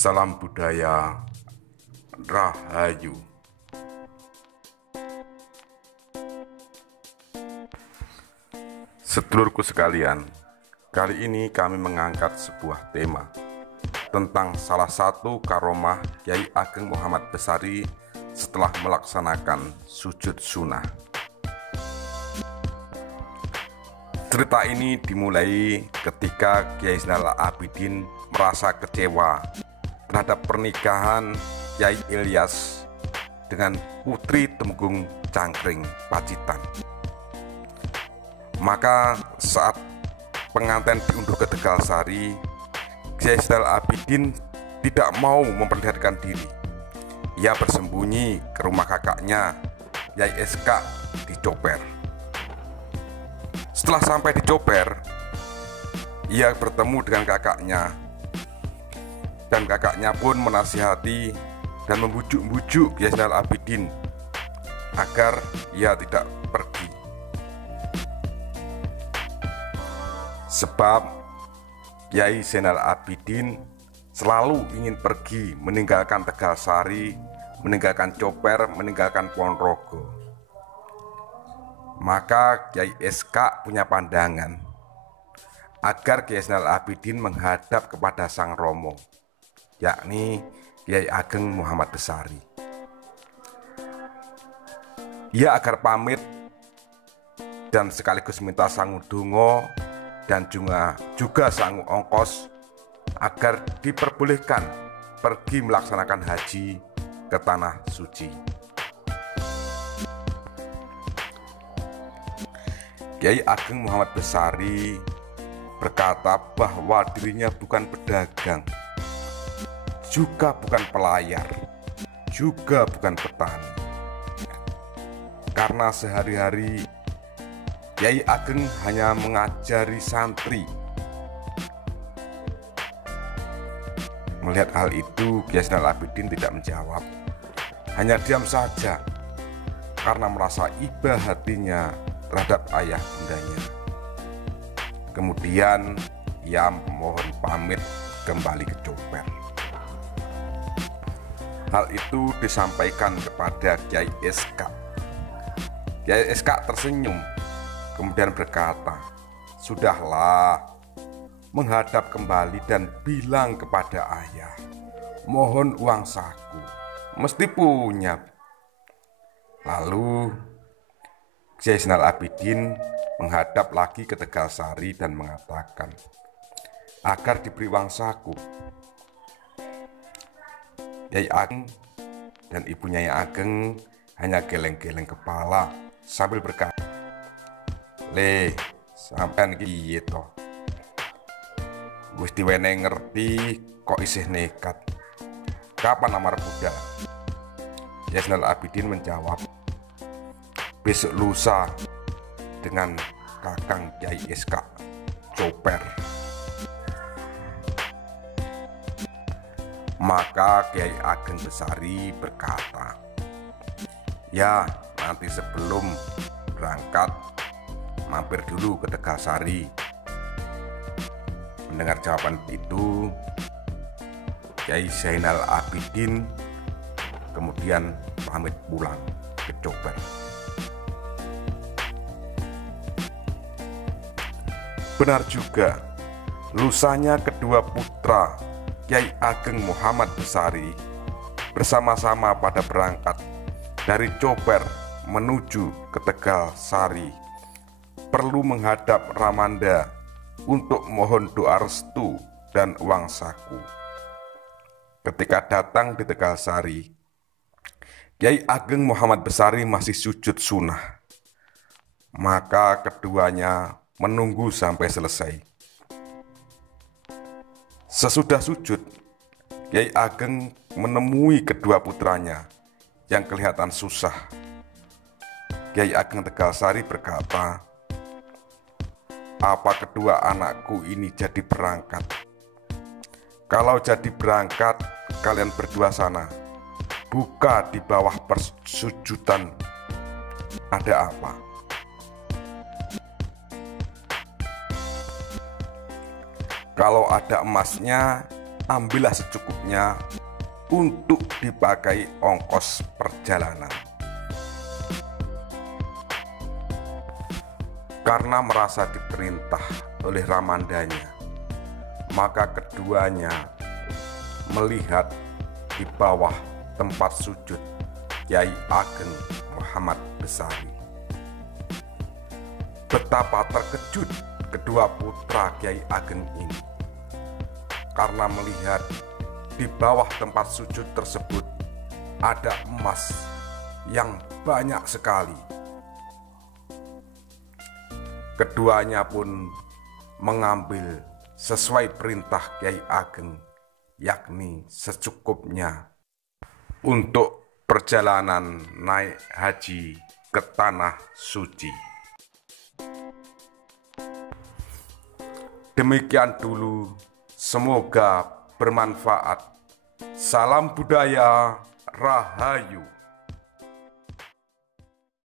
Salam budaya Rahayu. Sedulurku sekalian, kali ini kami mengangkat sebuah tema tentang salah satu karomah Kyai Ageng Muhammad Besari setelah melaksanakan sujud sunnah. Cerita ini dimulai ketika Kyai Zainal Abidin merasa kecewa terhadap pernikahan Kyai Ilyas dengan Putri Temenggung Cangkring Pacitan. Maka saat pengantin diunduh ke Tegalsari, Kyai Zainal Abidin tidak mau memperlihatkan diri. Ia bersembunyi ke rumah kakaknya, Kyai SK di Coper. Setelah sampai di Coper, ia bertemu dengan kakaknya, dan kakaknya pun menasihati dan membujuk-bujuk Kyai Zainal Abidin agar ia tidak pergi. Sebab Kyai Zainal Abidin selalu ingin pergi, meninggalkan Tegalsari, meninggalkan Coper, meninggalkan Ponorogo. Maka Kyai SK punya pandangan agar Kyai Zainal Abidin menghadap kepada Sang Romo, yakni Kyai Ageng Muhammad Besari. Ia agar pamit dan sekaligus minta sangu donga dan juga sangu ongkos agar diperbolehkan pergi melaksanakan haji ke Tanah Suci. Kyai Ageng Muhammad Besari berkata bahwa dirinya bukan pedagang, juga bukan pelayar, juga bukan petani. Karena sehari-hari Kyai Ageng hanya mengajari santri. Melihat hal itu, Kyai Zainal Abidin tidak menjawab, hanya diam saja karena merasa iba hatinya terhadap ayah bundanya. Kemudian ia mohon pamit kembali ke Coper. Hal itu disampaikan kepada Kyai SK. Kyai SK tersenyum, kemudian berkata, "Sudahlah, menghadap kembali dan bilang kepada ayah, mohon uang saku, mesti punya." Lalu Kyai Zainal Abidin menghadap lagi ke Tegalsari dan mengatakan agar diberi uang saku. Kyai Ageng dan ibunya Kyai Ageng hanya geleng-geleng kepala sambil berkata, "Le, sampean iki to. Wis diwenehi ngerti kok isih nekat. Kapan amar budal?" Kyai Zainal Abidin menjawab, "Besok lusa dengan Kakang Kyai SK Coper." Maka Kyai Ageng Besari berkata, "Ya, nanti sebelum berangkat mampir dulu ke Tegalsari." Mendengar jawaban itu, Kyai Zainal Abidin kemudian pamit pulang ke Coper. Benar juga, lusanya kedua putra Kyai Ageng Muhammad Besari bersama-sama pada berangkat dari Coper menuju ke Tegalsari perlu menghadap Ramanda untuk mohon doa restu dan uang saku. Ketika datang di Tegalsari, Kyai Ageng Muhammad Besari masih sujud sunnah. Maka keduanya menunggu sampai selesai. Sesudah sujud, Kyai Ageng menemui kedua putranya yang kelihatan susah. Kyai Ageng Tegalsari berkata, "Apa kedua anakku ini jadi berangkat? Kalau jadi berangkat, kalian berdua sana, buka di bawah persujudan. Ada apa?" Kalau ada emasnya, ambillah secukupnya untuk dipakai ongkos perjalanan. Karena merasa diperintah oleh ramandanya, maka keduanya melihat di bawah tempat sujud Kyai Ageng Muhammad Besari. Betapa terkejut kedua putra Kyai Ageng ini karena melihat di bawah tempat sujud tersebut ada emas yang banyak sekali. Keduanya pun mengambil sesuai perintah Kyai Ageng, yakni secukupnya untuk perjalanan naik haji ke tanah suci. Demikian dulu, semoga bermanfaat. Salam budaya, Rahayu.